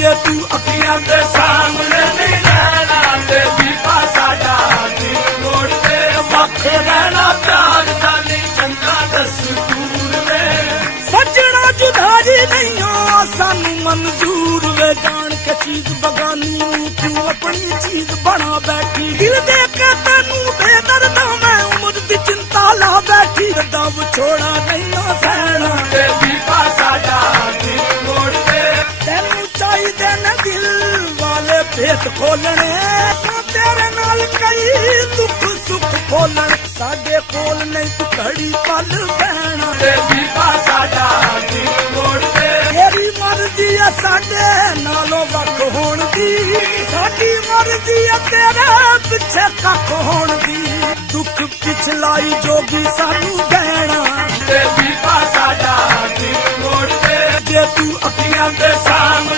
जे तू अखियां दे सामने नहीं रहना ते दीपा साडा दिल मोड़ दे वक्त रहना प्यार दा नहीं चंगा दस्तूर वे सजना जुदाई नहीं हो सानू मंजूर वे जान के चीज बगानी क्यों अपनी चीज बना बैठी दिल दे के तेनू बेदर्दा मैं उम्र दी चिंता ला बैठी दब छोड़ा नहीं हो सहना ते दीपा साडा दिल मोड़ दे तेनू चाहिए न दिल वाले भेद खोलने तेरे नाल कई दुख सुख खोलन साडे कोल नहीं तू घड़ी पल बहना ते दीपा साडा दिल मोड़ दे तेरी मर्जी है साडे नालों वख होण दी साडी मर्जी है तेरे पिछे कख होण दी दुख पिछलाई जोगी सानू बहना ते दीपा साडा दिल मोड़ दे जे तू अखियां दे सामने